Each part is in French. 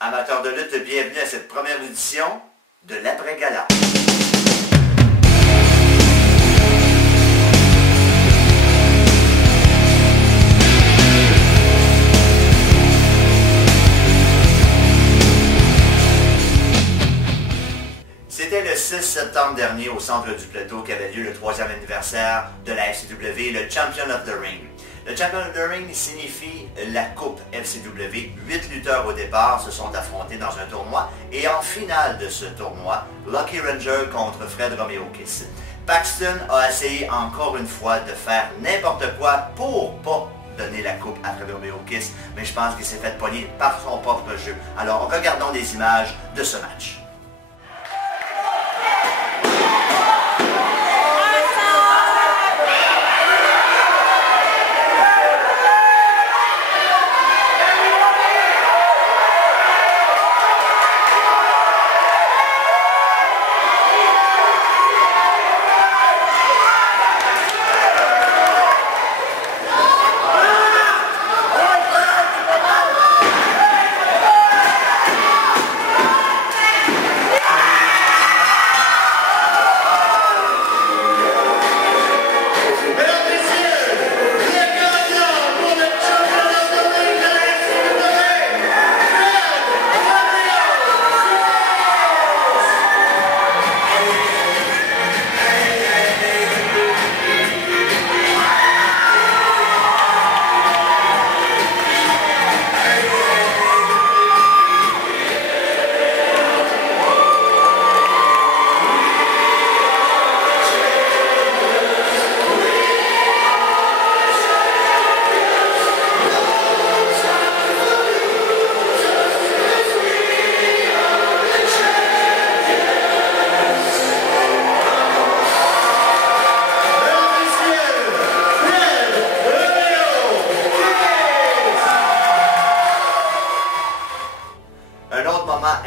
Amateurs de lutte, bienvenue à cette première édition de l'après-gala. C'était le 6 septembre dernier au Centre du Plateau qu'avait lieu le 3e anniversaire de la FCW, le Champion of the Ring. Le Champion of the Ring signifie la Coupe FCW. 8 lutteurs au départ se sont affrontés dans un tournoi et en finale de ce tournoi, Lucky Ranger contre Fred Romeo Kiss. Paxton a essayé encore une fois de faire n'importe quoi pour pas donner la coupe à Fred Romeo Kiss, mais je pense qu'il s'est fait pogner par son propre jeu. Alors regardons des images de ce match.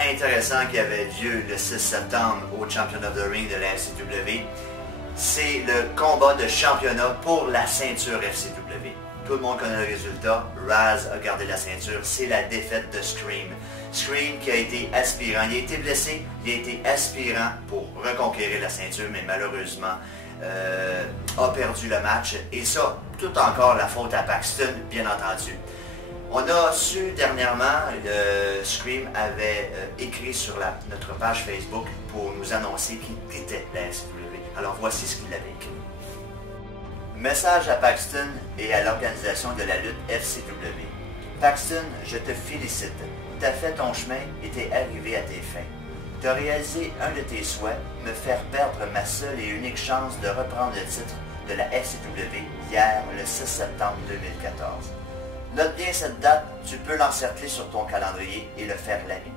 Intéressant qui avait lieu le 6 septembre au Champion of the Ring de la FCW, c'est le combat de championnat pour la ceinture FCW. Tout le monde connaît le résultat, Raz a gardé la ceinture, c'est la défaite de Scream. Scream qui a été aspirant, il a été blessé, il a été aspirant pour reconquérir la ceinture, mais malheureusement a perdu le match, et ça, tout encore la faute à Paxton, bien entendu. On a su dernièrement, Scream avait écrit sur notre page Facebook pour nous annoncer qu'il quittait la FCW. Alors voici ce qu'il avait écrit. Message à Paxton et à l'organisation de la lutte FCW. Paxton, je te félicite. Tu as fait ton chemin et t'es arrivé à tes fins. Tu as réalisé un de tes souhaits, me faire perdre ma seule et unique chance de reprendre le titre de la FCW hier, le 6 septembre 2014. Note bien cette date, tu peux l'encercler sur ton calendrier et le faire laminer.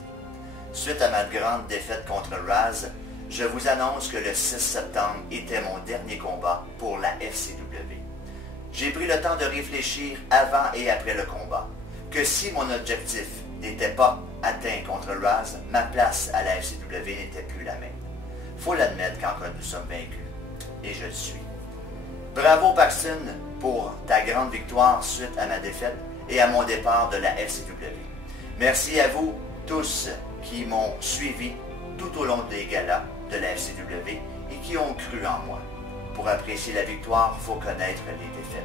Suite à ma grande défaite contre Raz, je vous annonce que le 6 septembre était mon dernier combat pour la FCW. J'ai pris le temps de réfléchir avant et après le combat, que si mon objectif n'était pas atteint contre Raz, ma place à la FCW n'était plus la même. Faut l'admettre quand nous sommes vaincus, et je le suis. Bravo Paxton pour ta grande victoire suite à ma défaite et à mon départ de la FCW. Merci à vous tous qui m'ont suivi tout au long des galas de la FCW et qui ont cru en moi. Pour apprécier la victoire, il faut connaître les défaites.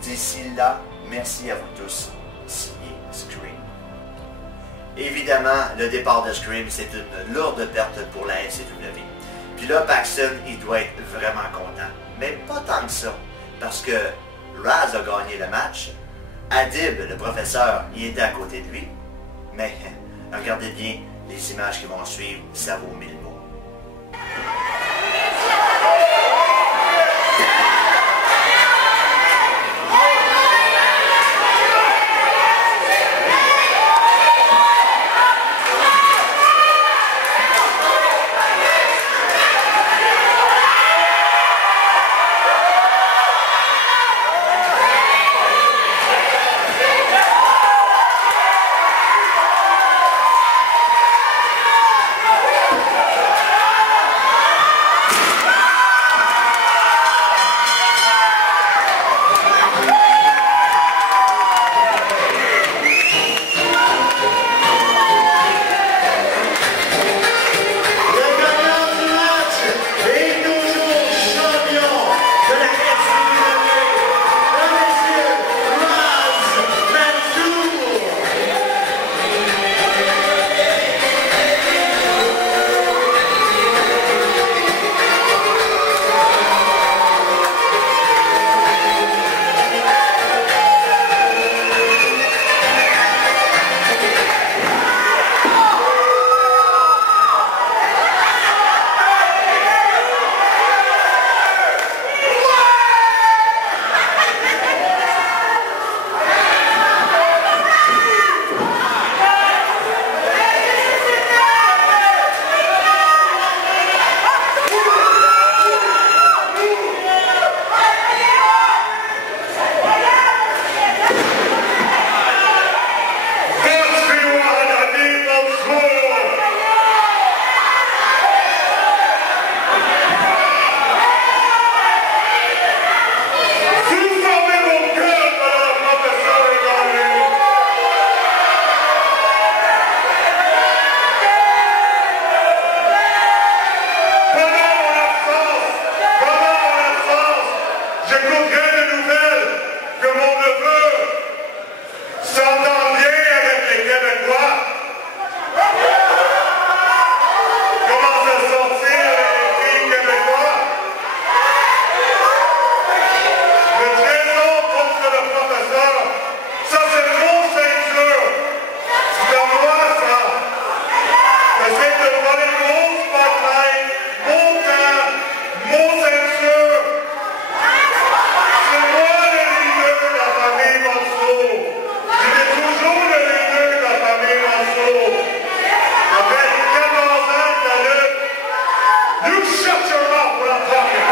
D'ici là, merci à vous tous. Signé Scream. Évidemment, le départ de Scream, c'est une lourde perte pour la FCW. Puis là, Paxton, il doit être vraiment content. Mais pas tant que ça, parce que Raz a gagné le match, Adib, le professeur, il était à côté de lui, mais regardez bien les images qui vont suivre, ça vaut 1000 mots. mauvaise nouvelle que mon neveu s'entend bien avec les Québécois. Commence à sortir les filles québécois. Le trésor contre le professeur, ça c'est mon ceinture. C'est à moi ça. J'essaie de voler mon spotlight, mon temps, mon ceinture. C'est moi le leader de la famille Monceau. J'étais toujours le leader de la famille Monceau. Après 14 ans de lutte, you shut your mouth when I'm talking.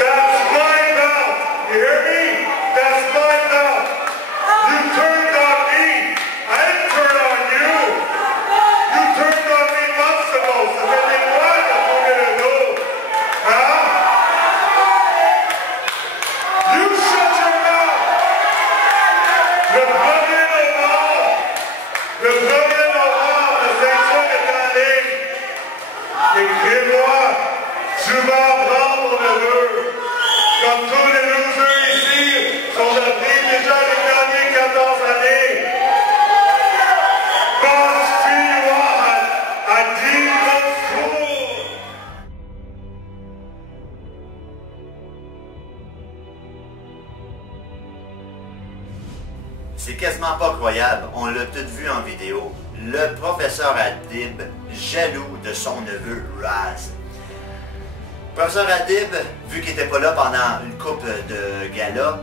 That's my mouth. You hear me? That's my mouth. You turned on me. I didn't turn on you. You turned on me months ago. Ça fait des mois que tu tourné le dos. Hein? You shut your mouth. Le 1er novembre, le 1er novembre, la ceinture est en ligne. Écris-moi, tu vas apprendre mon neveu. Comme tous les losers ici sont appris déjà à les gagner 14 années. Boss P1 à 10 Monceau. C'est quasiment pas croyable, on l'a tout vu en vidéo. Le professeur Adib, jaloux de son neveu Raz. Professeur Adib, vu qu'il n'était pas là pendant une coupe de gala,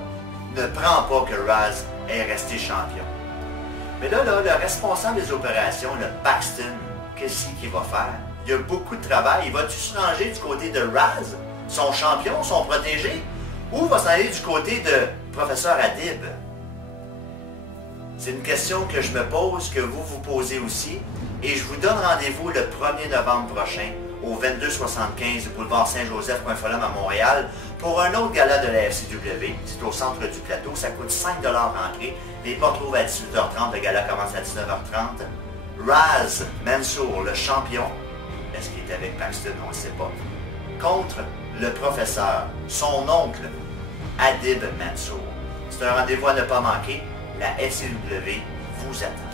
ne prend pas que Raz est resté champion. Mais là, le responsable des opérations, le Paxton, qu'est-ce qu'il va faire? Il y a beaucoup de travail. Il va-tu se ranger du côté de Raz, son champion, son protégé? Ou va s'en aller du côté de professeur Adib? C'est une question que je me pose, que vous vous posez aussi. Et je vous donne rendez-vous le 1er novembre prochain au 2275 boulevard Saint-Joseph, coin Folum à Montréal, pour un autre gala de la FCW. C'est au centre du plateau. Ça coûte 5 $ entrée. Les portes ouvrent à 18h30. Le gala commence à 19h30. Raz Mansour, le champion, est-ce qu'il est avec Paxton? On ne sait pas. Contre le professeur, son oncle, Adib Mansour. C'est un rendez-vous à ne pas manquer. La FCW vous attend.